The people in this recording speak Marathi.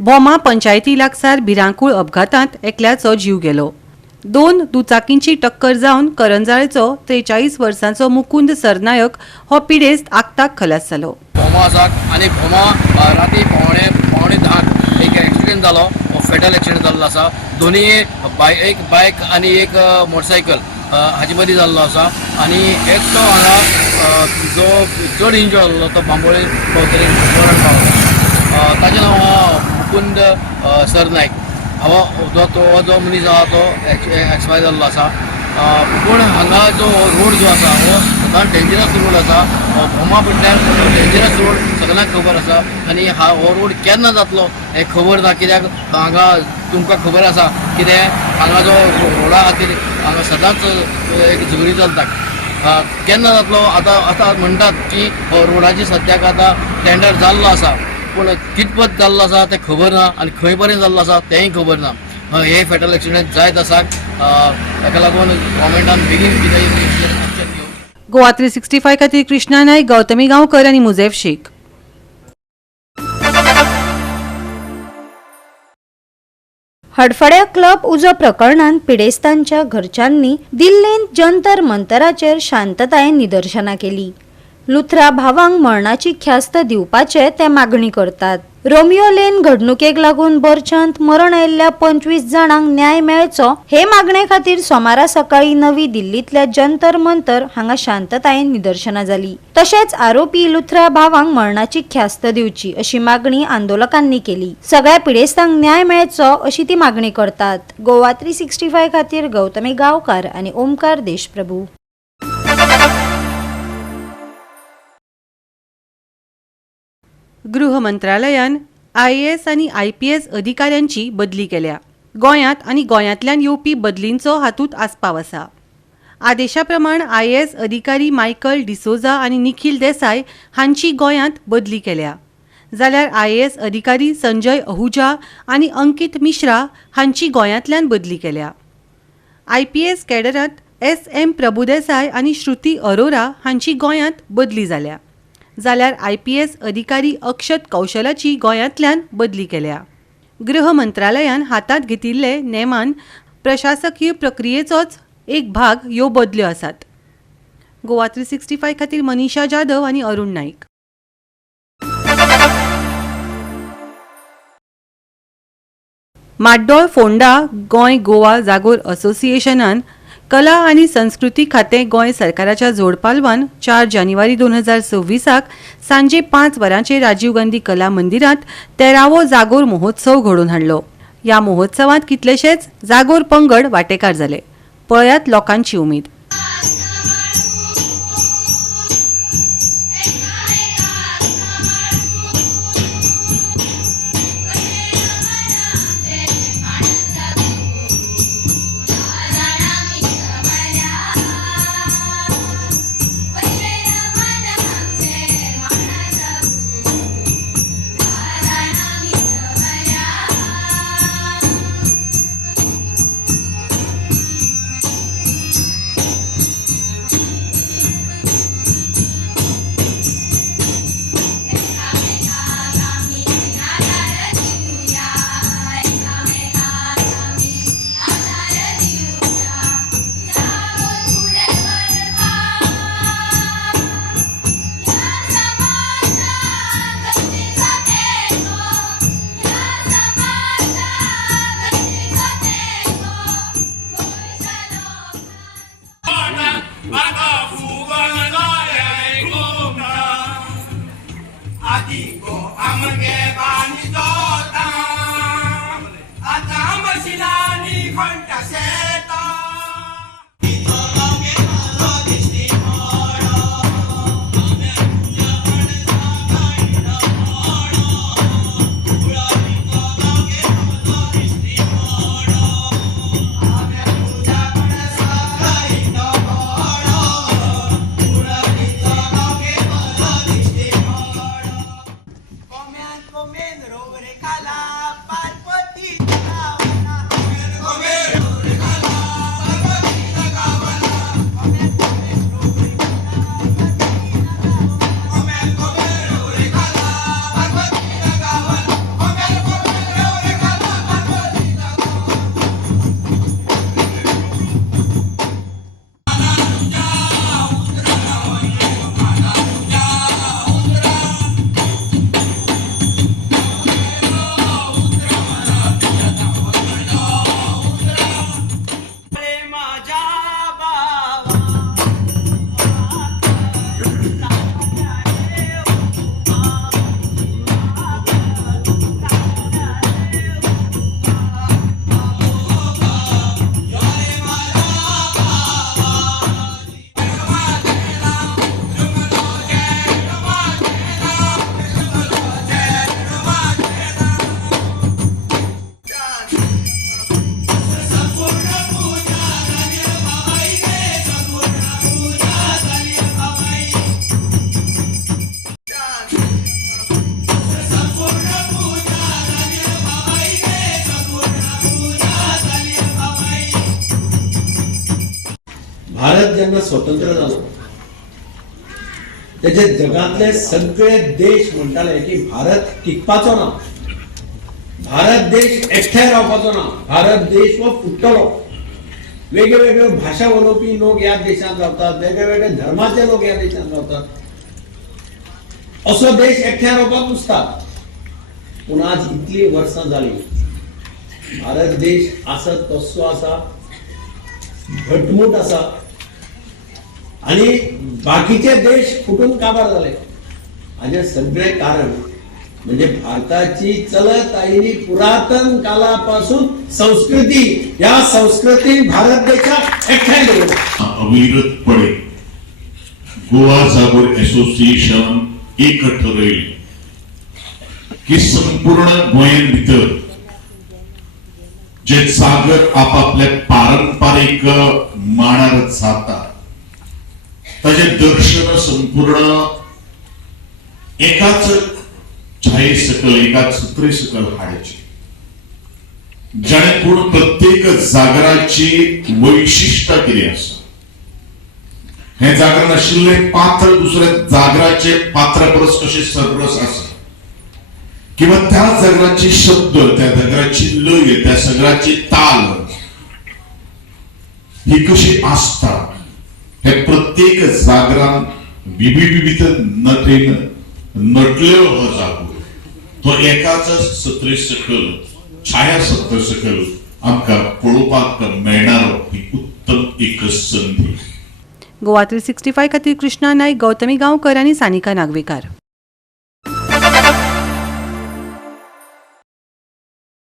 भोमा पंचायती लागसार भिरांकूळ अपघातांत एकल्याचो जीव गेलो। 2 दुचाकींची टक्कर जावन करंजाळेचो 43 वर्सांचो मुकुंद सरनायक हो पिडेस्त आगताक खलास जालो। भोमा आनी भोमा राती पावणे 10 एक एक्सिडेंट जालो, फेटल एक्सिडेंट जाल्लो आसा। दोनी एक बायक आनी एक मोटरसायकल हाजे मदीं जाल्लो आसा आनी एकटो हांगा जो चड इंजर्ड जाल्लो तो बांबोळे पावतरेन मरण पावलो। ताचें नांव मुकुंद सरनायक। हो जो मनीस आसा तो एक्सपायर जाल्लो आसा। पूण हांगा जो रोड जो आसा हो सदांच डेंजरस रोड आसा। भोमा म्हटल्यार डेंजरस रोड सगळ्यांक खबर आसा आनी हो रोड केन्ना जातलो हें खबर ना। कित्याक हांगा तुमकां खबर आसा कित्याक हांगा जो रोडा खातीर हांगा सदांच एक झगडी चलता। केन्ना जातलो आतां म्हणटात की रोडाची सद्याक आतां टेंडर जाल्लो आसा, पूण कितपत जाल्लो आसा तें खबर ना आनी खंय पर्यंत जाल्लो आसा तेंय खबर ना। हे फेटल एक्सिडेंट जायत आसा, ताका लागून गव्हर्मेंटान बेगीन कितें एक्शन घेवं। गोवा 365 खातीर कृष्णा नायक, गौतमी गांवकर आनी मुजेफ शेख। हडफड्या क्लब उजो प्रकरणात पिडेस्तांच्या घरच्यांनी दिल्लीत जंतर मंतराचेर शांततायेन निदर्शनां केली। लुथरा भावांक मरणाची ख्यास्त दिवपाचे ते मागणी करतात। रोमियो लेन घडणुकेक लागून बर्चांत मरण आयिल्ल्या 25 जाणांक न्याय मेळचो हे मागणे खातीर सोमारा सकाळी नवी दिल्लीतल्या जंतर मंतर हांगा शांततायेन निदर्शनां जाली। तशेंच आरोपी लुथरा भावांक मरणाची ख्यास्त दिवची अशी मागणी आंदोलकांनी केली। सगळ्या पिडेस्तांक न्याय मेळचो अशी ती मागणी करतात। गोवा 365 खातीर गौतमी गांवकार आनी ओमकार देशप्रभू। गृह मंत्रालयान IAS आनी IPS अधिकाऱ्यांची बदली केल्या। गोंयांत आनी गोंयांतल्यान येवपी बदलींचो हातूंत आस्पाव आसा। आदेशा प्रमाण IAS अधिकारी मायकल डिसोजा आनी निखिल देसाय हांची गोंयांत बदली केल्या, जाल्यार IAS अधिकारी संजय अहुजा आनी अंकित मिश्रा हांची गोंयांतल्यान बदली केल्या। IPS कॅडरांत SM प्रभुदेसाय आनी श्रुती अरोरा हांची गोंयांत बदली जाल्या, जाल्यार IPS अधिकारी अक्षत कौशलाची गोंयांतल्यान बदली केल्या। गृह मंत्रालयान हातांत घेतिल्ले नेमान प्रशासकीय प्रक्रियेचोच एक भाग ह्यो बदल्यो आसात। गोवा 365 खातीर मनीषा जाधव आनी अरुण नाईक। माड्डोळ फोंडा गोंय गोवा जागोर असोसिएशनान कला आनी संस्कृती खातें गोंय सरकाराच्या जोडपालवान 4 जानेवारी 2026 सांजे 5 वरांचेर राजीव गांधी कला मंदिरांत 13वो जागोर महोत्सव घडोवन हाडलो। ह्या महोत्सवांत कितलेशेच जागोर पंगड वांटेकार जाले। पळयात लोकांची उमेद। भारत जेन्ना स्वतंत्र जालो तेजे जगातले सगळे देश म्हणटाले की भारत टिकपाचो ना, भारत देश एकठांय रावपाचो ना, भारत देश हो फुट्टलो. वेगवेगळ्यो भाशा उलोवपी लोक ह्या देशांत रावतात, वेगवेगळे धर्माचे लोक ह्या देशांत रावतात. असो देश एकठांय रावपाक उसतात. पूण आज इतली वर्सां जाली, भारत देश आसत तसो आसा, घटमूट आसा आणि बाकीचे देश फुटून काबार जाले. हाचे सगळे कारण म्हणजे भारताची चलत आयिल्ली पुरातन कालापासून संस्कृती, या संस्कृतीन भारत देशाक एकठांय दवरला. अविरतपणे गोवा जागोर एसोसिएशन एक ठरयलें की संपूर्ण गोंयां भितर जे जागर आपापल्या पारंपारीक मांडार जाता ताचे दर्शन संपूर्ण एकाच छाये सकल, एकाच सत्रे सकल हाडचे, जाणे करून प्रत्येक जागराची वैशिष्ट्य कितें आसा. हे जागर नाशिल्ले पात्र दुसऱ्या जागराचे पात्रा परस कशे सरस आसा, किंवा त्या जागराची शब्द, त्या जागराची लय, त्या सगळ्याची ताल ही कशी आसता, हे प्रत्येक जागरान विविध नटेन नटलेलो हो जागो तो एकाच सत्रे सकल, छाया सत्र सकल आमकां पळोवपाक मेळणारो ही उत्तम एक संधी. गोवा 365 खातीर कृष्णा नाईक, गौतमी गांवकर आनी सानिका नागवेकार.